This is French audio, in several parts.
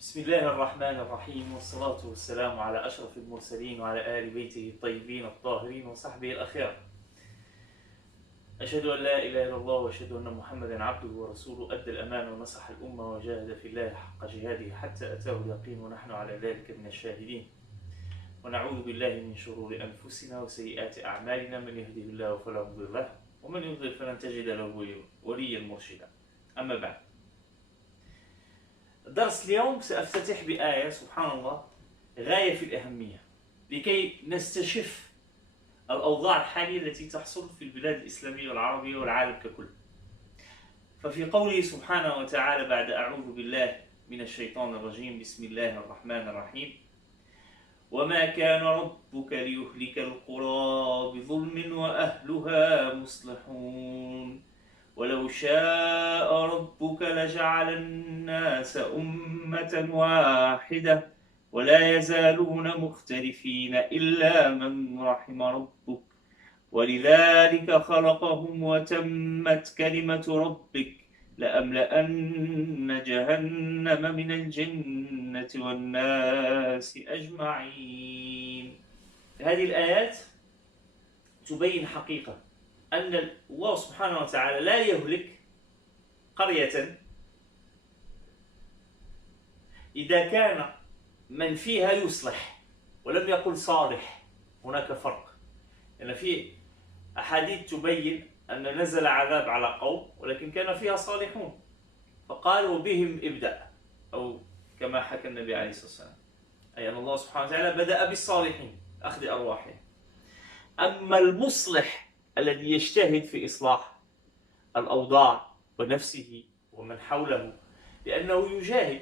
بسم الله الرحمن الرحيم والصلاة والسلام على أشرف المرسلين وعلى آل بيته الطيبين الطاهرين وصحبه الأخيار. أشهد أن لا إله إلا الله وأشهد أن محمدا عبده ورسوله أدى الأمانة ونصح الأمة وجاهد في الله حق جهاده حتى أتاه اليقين ونحن على ذلك من الشاهدين. ونعوذ بالله من شرور أنفسنا وسيئات أعمالنا، من يهده الله فلا مضل له ومن يضلل فلن تجد له وليا مرشدا. أما بعد، درس اليوم سأفتتح بآية سبحان الله غاية في الأهمية لكي نستشف الأوضاع الحالية التي تحصل في البلاد الإسلامية والعربية والعالم ككل. ففي قوله سبحانه وتعالى بعد أعوذ بالله من الشيطان الرجيم بسم الله الرحمن الرحيم: وما كان ربك ليهلك القرى بظلم وأهلها مصلحون ولو شاء ربك لجعل الناس أمة واحدة ولا يزالون مختلفين إلا من رحم ربك ولذلك خلقهم وتمت كلمة ربك لأملأن جهنم من الجنة والناس أجمعين. هذه الآيات تبين حقيقة أن الله سبحانه وتعالى لا يهلك قرية إذا كان من فيها يصلح، ولم يقل صالح. هناك فرق، لأن في أحاديث تبين أن نزل عذاب على قوم ولكن كان فيها صالحون، فقالوا بهم ابدأ، أو كما حكى النبي عليه الصلاة والسلام، أي أن الله سبحانه وتعالى بدأ بالصالحين أخذ أرواحهم. أما المصلح الذي يجتهد في إصلاح الأوضاع ونفسه ومن حوله، لأنه يجاهد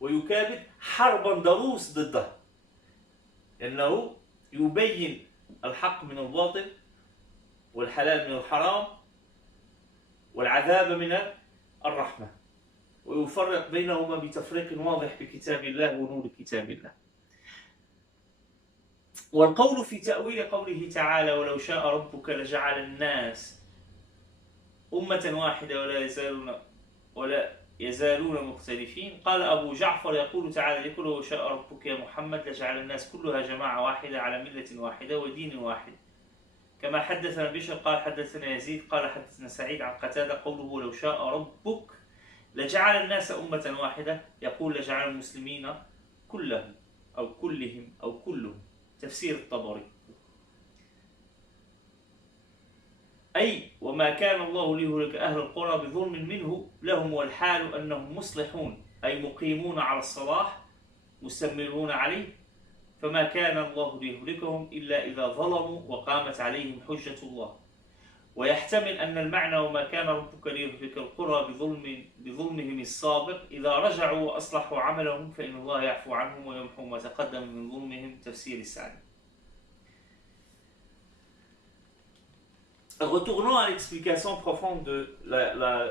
ويكابد حربا ضروس ضده، لأنه يبين الحق من الباطل والحلال من الحرام والعذاب من الرحمة، ويفرق بينهما بتفريق واضح بكتاب الله ونور كتاب الله. والقول في تأويل قوله تعالى ولو شاء ربك لجعل الناس أمة واحدة ولا يزالون مختلفين، قال أبو جعفر يقول تعالى لكل لو شاء ربك يا محمد لجعل الناس كلها جماعة واحدة على ملة واحدة ودين واحد، كما حدثنا بشر قال حدثنا يزيد قال حدثنا سعيد عن قتادة قوله لو شاء ربك لجعل الناس أمة واحدة، يقول لجعل المسلمين كلهم أو كلهم أو كلهم، تفسير الطبري. أي وما كان الله ليهلك أهل القرى بظلم منه لهم والحال أنهم مصلحون، أي مقيمون على الصلاح مستمرون عليه، فما كان الله ليهلكهم إلا إذا ظلموا وقامت عليهم حجة الله. ويحتمل أن المعنى وما كان ربك ليهلك القرى بظلمهم السابق، إذا رجعوا وأصلحوا عملهم فإن الله يعفو عنهم ويمحو ما تقدم من ظلمهم، تفسير السعدي. Retournons à l'explication profonde de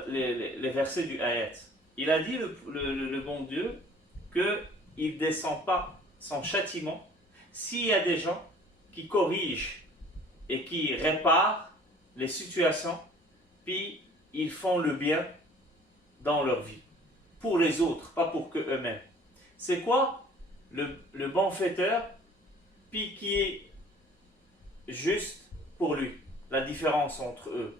les versets du ayat. Il a dit le bon Dieu qu'il ne descend pas son châtiment s'il y a des gens qui corrigent et qui réparent les situations, puis ils font le bien dans leur vie, pour les autres, pas pour eux-mêmes. C'est quoi le bon fêteur, puis qui est juste pour lui? La différence entre eux.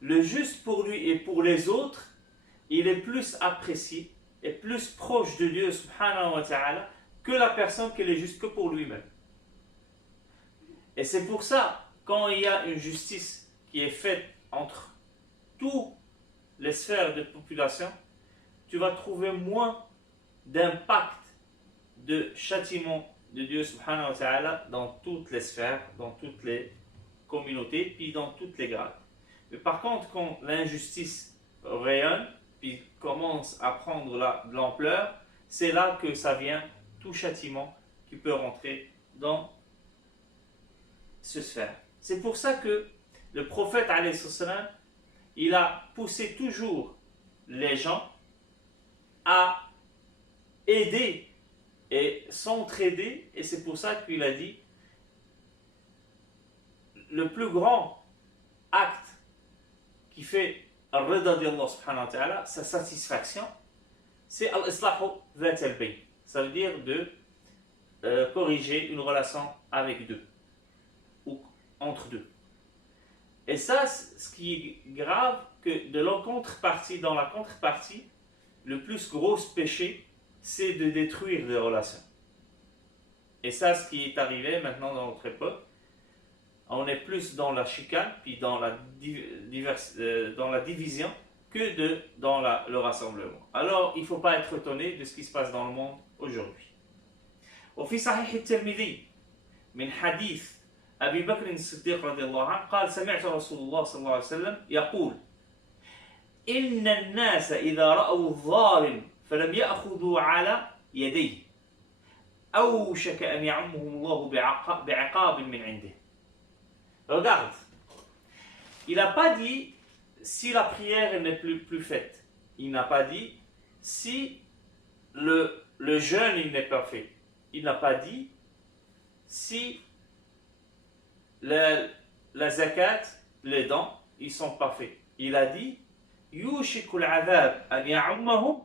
Le juste pour lui et pour les autres, il est plus apprécié et plus proche de Dieu subhanahu wa ta'ala que la personne qui est juste que pour lui-même. Et c'est pour ça, quand il y a une justice qui est faite entre toutes les sphères de population, tu vas trouver moins d'impact de châtiment de Dieu subhanahu wa ta'ala dans toutes les sphères, dans toutes les communauté, puis dans toutes les grades. Mais par contre, quand l'injustice rayonne, puis commence à prendre de l'ampleur, c'est là que ça vient, tout châtiment qui peut rentrer dans ce sphère. C'est pour ça que le prophète, alayhi salam, il a poussé toujours les gens à aider et s'entraider, et c'est pour ça qu'il a dit le plus grand acte qui fait al-rida d'Allah subhanahu wa ta'ala, sa satisfaction, c'est al-islahu dhat al-bayn. Ça veut dire de corriger une relation avec deux, ou entre deux. Et ça, ce qui est grave, que de la contrepartie, dans la contrepartie, le plus gros péché, c'est de détruire des relations. Et ça, ce qui est arrivé maintenant dans notre époque, on est plus dans la chicane, puis dans la division, que dans le rassemblement. Alors, il ne faut pas être étonné de ce qui se passe dans le monde aujourd'hui. وفي صحيح الترمذي من حديث أبي بكر الصديق رضي الله عنه قال سمعت رسول الله صلى الله عليه وسلم يقول إن الناس إذا رأوا الظالم فلم يأخذوا على يديه أوشك أن يعمهم الله بعقاب من عنده. Regarde, il n'a pas dit si la prière n'est plus faite. Il n'a pas dit si le jeûne il n'est pas fait. Il n'a pas dit si la zakat, les dons, ils sont pas faits. Il a dit yushikul adhab an ya'ummahum,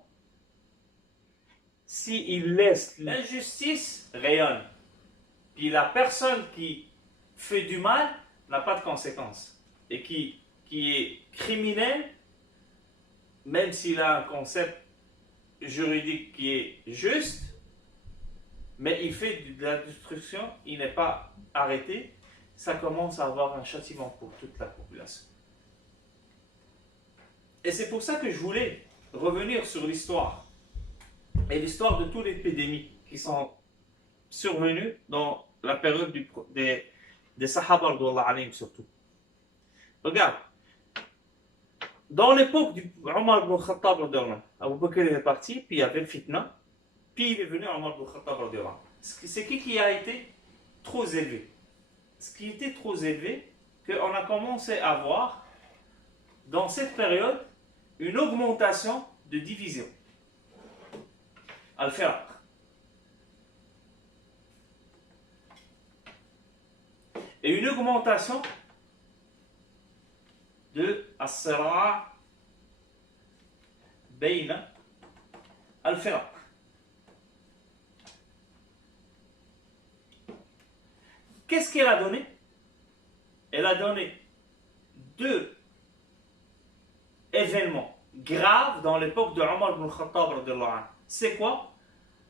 si il laisse l'injustice rayonne. Puis la personne qui fait du mal n'a pas de conséquences. Et qui est criminel, même s'il a un concept juridique qui est juste, mais il fait de la destruction, il n'est pas arrêté, ça commence à avoir un châtiment pour toute la population. Et c'est pour ça que je voulais revenir sur l'histoire, et l'histoire de toutes les épidémies qui sont survenues dans la période des Sahaba radhiyallahu anhum surtout. Regarde, dans l'époque du Omar ibn Khattab radhiyallahu anhu, Abu Bakr est parti, puis il y avait le fitna, puis il est venu Omar ibn Khattab radhiyallahu anhu. C'est qui a été trop élevé? Ce qui était trop élevé, qu'on a commencé à voir dans cette période une augmentation de division. Al-Firaq. Et une augmentation de As-Sira' Bayna Al-Firaq. Qu'est-ce qu'elle a donné? Elle a donné deux événements graves dans l'époque de Omar ibn Khattab radhiyallahu anhu. C'est quoi?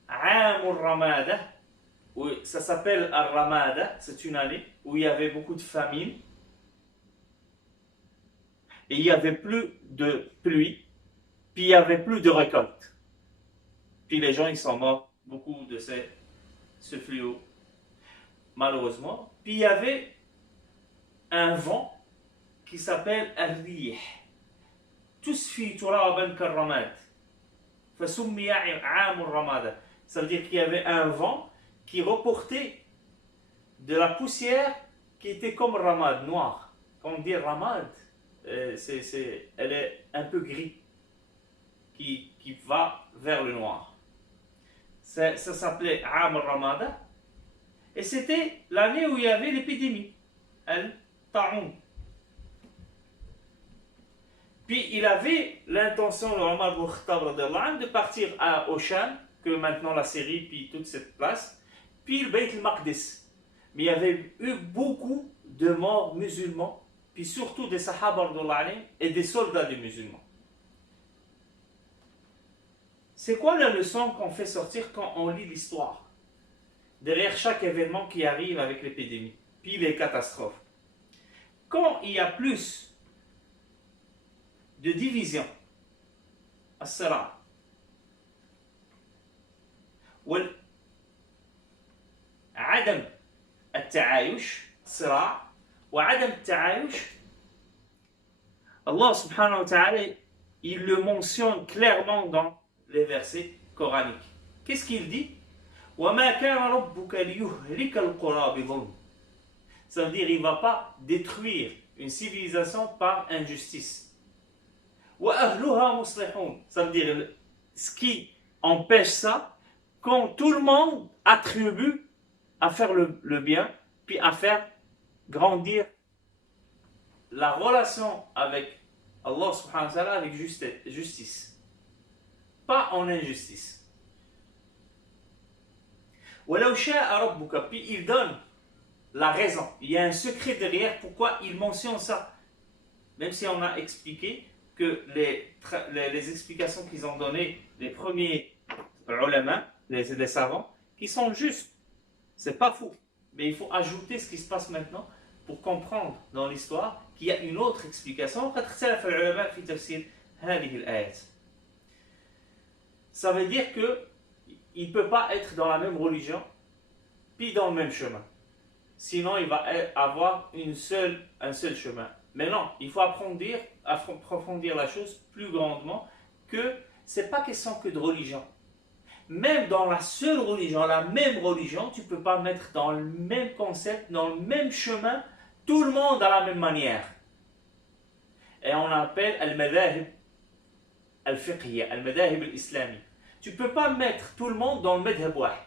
Amul Ramada, ça s'appelle Al-Ramada, c'est une année où il y avait beaucoup de famine et il n'y avait plus de pluie, puis il n'y avait plus de récolte. Puis les gens ils sont morts, beaucoup de ce fléau, malheureusement. Puis il y avait un vent qui s'appelle Al-Rih. Tusfi turaban karramad. Fasummiya amul Ramada. Ça veut dire qu'il y avait un vent qui reportait de la poussière qui était comme ramad, noir. Quand on dit ramad, elle est un peu gris, qui va vers le noir. Ça s'appelait Amr Ramada, et c'était l'année où il y avait l'épidémie, Al-Ta'un. Puis il avait l'intention, le Omar ibn Khattab, de partir au Sham, que maintenant la Syrie, puis toute cette place, puis le Bayt al-Maqdis. Mais il y avait eu beaucoup de morts musulmans, puis surtout des Sahaba et des soldats des musulmans. C'est quoi la leçon qu'on fait sortir quand on lit l'histoire? Derrière chaque événement qui arrive avec l'épidémie, puis les catastrophes. Quand il y a plus de division, as-sara, عدم التعايش صراع وعدم التعايش, Allah subhanahu wa ta'ala il le mentionne clairement dans les versets coraniques. Qu'est-ce qu'il dit? وَمَا كَانَ رَبُّكَ لِيُهْلِكَ الْقُرَى بِظُلْمٍ. Ça veut dire il ne va pas détruire une civilisation par injustice. وَأَهْلُهَا مُصْلِحُونَ. Ça veut dire ce qui empêche ça, quand tout le monde attribue à faire le bien, puis à faire grandir la relation avec Allah subhanahu wa ta'ala avec justice, pas en injustice. Puis il donne la raison. Il y a un secret derrière pourquoi il mentionne ça. Même si on a expliqué que les explications qu'ils ont données, les premiers ulama, les savants, qui sont justes. C'est pas faux. Mais il faut ajouter ce qui se passe maintenant pour comprendre dans l'histoire qu'il y a une autre explication. Ça veut dire qu'il ne peut pas être dans la même religion puis dans le même chemin. Sinon, il va avoir un seul chemin. Mais non, il faut approfondir la chose plus grandement que ce n'est pas question que de religion. Même dans la seule religion, la même religion, tu ne peux pas mettre dans le même concept, dans le même chemin, tout le monde à la même manière. Et on appelle al-madahib al-fiqhiyya, al-madahib al-islami. Tu ne peux pas mettre tout le monde dans le madhab wahid.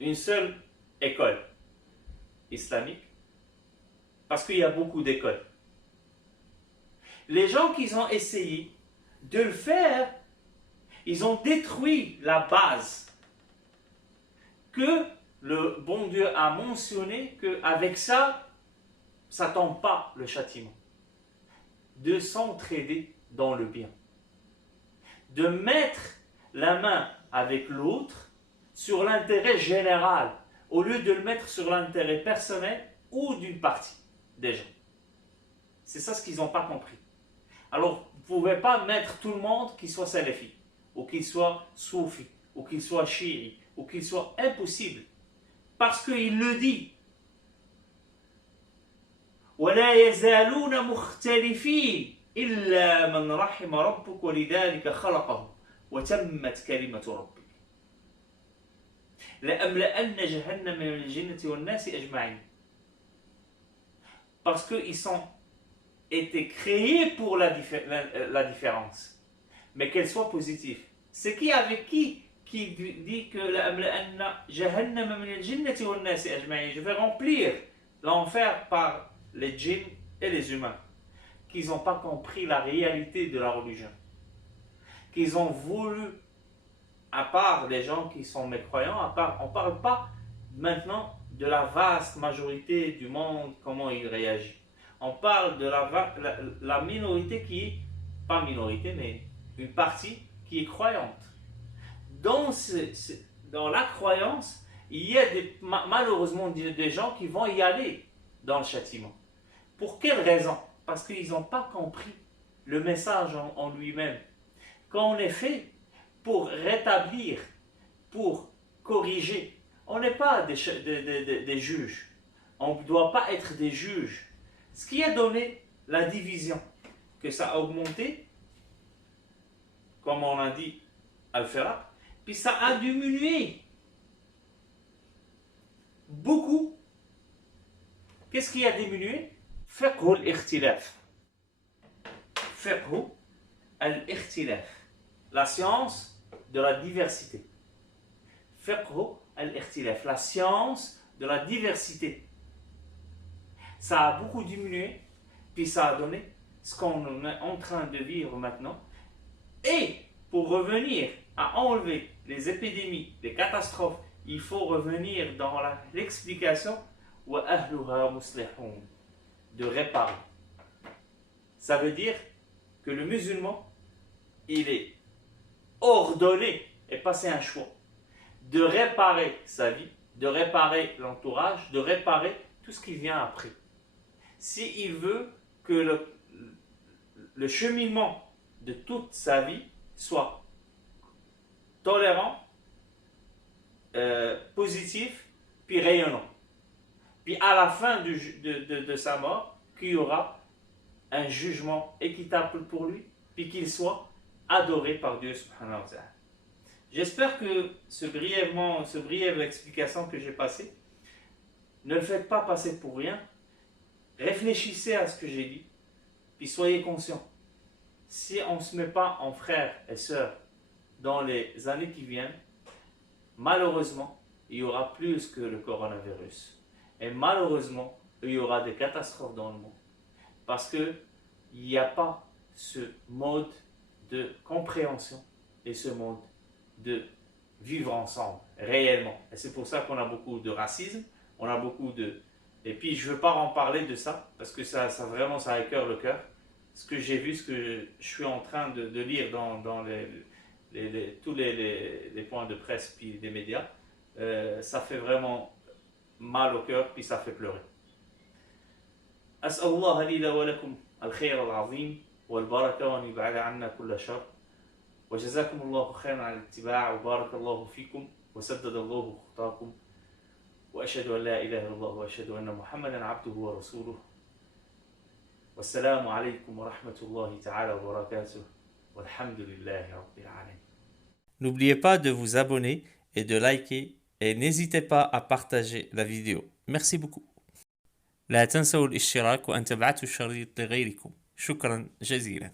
Une seule école islamique, parce qu'il y a beaucoup d'écoles. Les gens qui ont essayé de le faire, ils ont détruit la base que le bon Dieu a mentionné, qu'avec ça, ça ne tombe pas le châtiment. De s'entraider dans le bien. De mettre la main avec l'autre sur l'intérêt général, au lieu de le mettre sur l'intérêt personnel ou d'une partie des gens. C'est ça ce qu'ils n'ont pas compris. Alors, vous ne pouvez pas mettre tout le monde qui soit salafi, ou qu'il soit soufi, ou qu'il soit chiite, ou qu'il soit impossible. Parce qu'il le dit. وَلَا يَزَالُونَ مُخْتَلِفِينَ إِلَّا مَنْ رَحِمَ رَبُّكَ وَلِذَلِكَ خَلَقَهُ وَتَمَّتْ كَلِمَةُ رَبِّكَ لَأَمْلَأَنَّ جَهَنَّمَ مِنَ الْجِنَّةِ وَالنَّاسِ أَجْمَعِينَ. Parce qu'ils ont été créés pour la différence, mais qu'elle soit positive. C'est qui avec qui dit que je vais remplir l'enfer par les djinns et les humains, qu'ils n'ont pas compris la réalité de la religion, qu'ils ont voulu, à part les gens qui sont mécroyants, on ne parle pas maintenant de la vaste majorité du monde, comment il réagit. On parle de la minorité qui est, pas minorité, mais une partie qui est croyante. Dans la croyance, il y a malheureusement des gens qui vont y aller dans le châtiment. Pour quelle raison? Parce qu'ils n'ont pas compris le message en lui-même. Quand on est fait pour rétablir, pour corriger, on n'est pas des juges. On ne doit pas être des juges. Ce qui a donné la division, que ça a augmenté, comme on a dit, al-firaq, puis ça a diminué beaucoup. Qu'est-ce qui a diminué? Fiqh al-ikhtilaf. Fiqh al-ikhtilaf. La science de la diversité. Fiqh al-ikhtilaf. La science de la diversité. Ça a beaucoup diminué, puis ça a donné ce qu'on est en train de vivre maintenant. Et pour revenir à enlever les épidémies, les catastrophes, il faut revenir dans l'explication de réparer. Ça veut dire que le musulman, il est ordonné, et pas c'est un choix, de réparer sa vie, de réparer l'entourage, de réparer tout ce qui vient après. S'il veut que le cheminement de toute sa vie soit tolérant, positif, puis rayonnant. Puis à la fin de sa mort, qu'il y aura un jugement équitable pour lui, puis qu'il soit adoré par Dieu subhanahu wa ta'ala. J'espère que ce brève explication que j'ai passé, ne le faites pas passer pour rien. Réfléchissez à ce que j'ai dit, puis soyez conscients. Si on ne se met pas en frères et sœurs dans les années qui viennent, malheureusement, il y aura plus que le coronavirus. Et malheureusement, il y aura des catastrophes dans le monde. parce qu'il n'y a pas ce mode de compréhension et ce mode de vivre ensemble, réellement. Et c'est pour ça qu'on a beaucoup de racisme, on a beaucoup de... Et puis je ne veux pas en parler de ça, parce que ça vraiment, ça écœure le cœur. Ce que j'ai vu, ce que je suis en train de lire dans tous les points de presse puis des médias, ça fait vraiment mal au cœur, puis ça fait pleurer. أسأل الله لي ولكم الخير العظيم والبركة وأن يبعد عنا كل شر وجزاكم الله خيرا على الاتباع وبارك الله فيكم وسدد الله خطاكم وأشهد أن لا إله إلا الله وأشهد أن محمدا عبده ورسوله والسلام عليكم ورحمة الله تعالى وبركاته والحمد لله رب العالمين. N'oubliez pas de vous abonner et de liker et n'hésitez pas à partager la vidéo. Merci beaucoup. لا تنسوا الاشتراك وأن تبعتوا الشريط لغيركم. شكرا جزيلا.